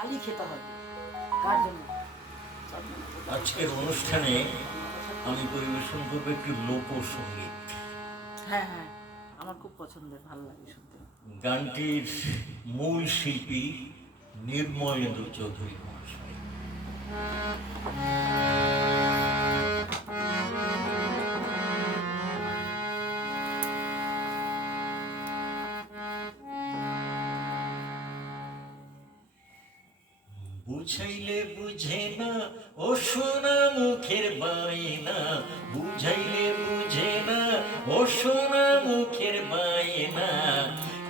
গালি খেতে হবে কার জন্য? আজকের অনুষ্ঠানে আমি পরিবেশন করবো একটি লোকসঙ্গীত। হ্যাঁ হ্যাঁ, আমার খুব পছন্দের, ভালো লাগে শুনতে। গানটির মূল শিল্পী নির্মলেন্দু চৌধুরী মহাশয়। বুঝাইলে বুঝে না ও সোনা মুখের বায়না, বুঝাইলে বুঝে না ও সোনা মুখের বায়না,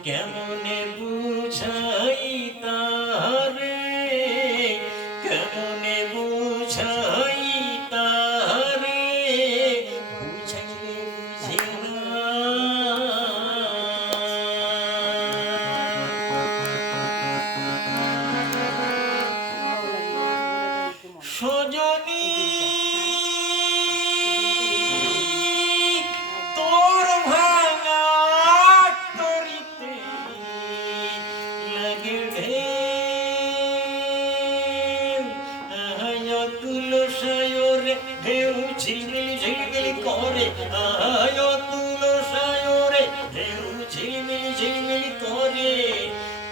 কেমনে বুঝাই তারে, কেমনে বুঝাই তারে, বুঝাইলে বুঝে না। সজনী তোর ভাঙা তরিতে লাগে ঢেউ, তুল সায়রে ঢেউ ঝিলমিল ঝিলমিল করে, তুল সায়রে ঢেউ ঝিলমিল ঝিলমিল করে,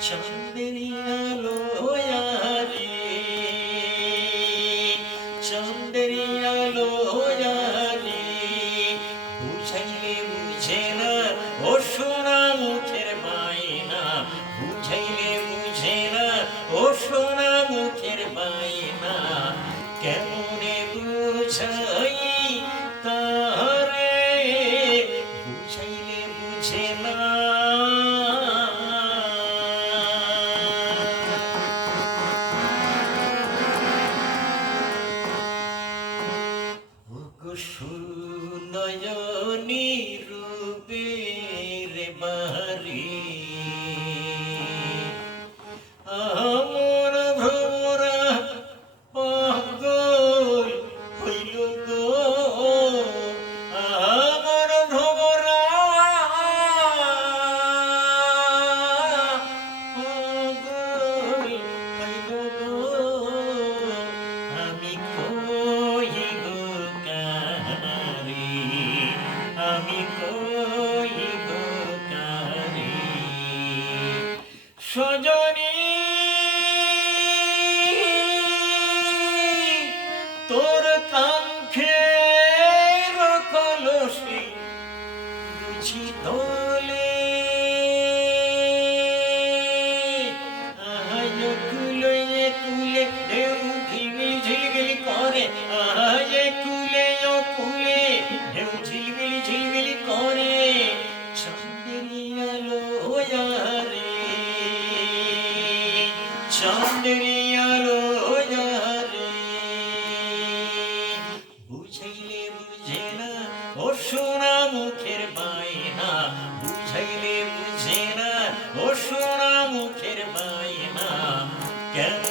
চাঁদেরি আলো আরে, চাঁদেরি আলো আরে, বুঝাইলে বুঝে না ও সোনা মুখের বায়না, বুঝাইলে বুঝে না ও সোনা মুখের বায়না, কেমনে বুঝাই তারে, বুঝাইলে বুঝে না। সুনয়নী রূপের বাহারি, আমার ভ্রমরা পাগল হইল গো, আমার ভ্রমরা পাগল হইল গো, আমি কই গো কারে, আমি কই গো কারে, সজনী তোর কাঙ্ক্ষের কলসি বুঝি দোলে, কুলে কুলে ঢেউ ঝিলমিল ঝিলমিল করে, কুলে ও কুলে ঢেউ ঝিলমিল ঝিলমিল করে, চাঁদেরি আলো আরে, চাঁদেরি আলো আরে, বুঝাইলে বুঝে না ও সোনা মুখের বায়না, বুঝাইলে বুঝে না ও সোনা মুখের বায়না, কেন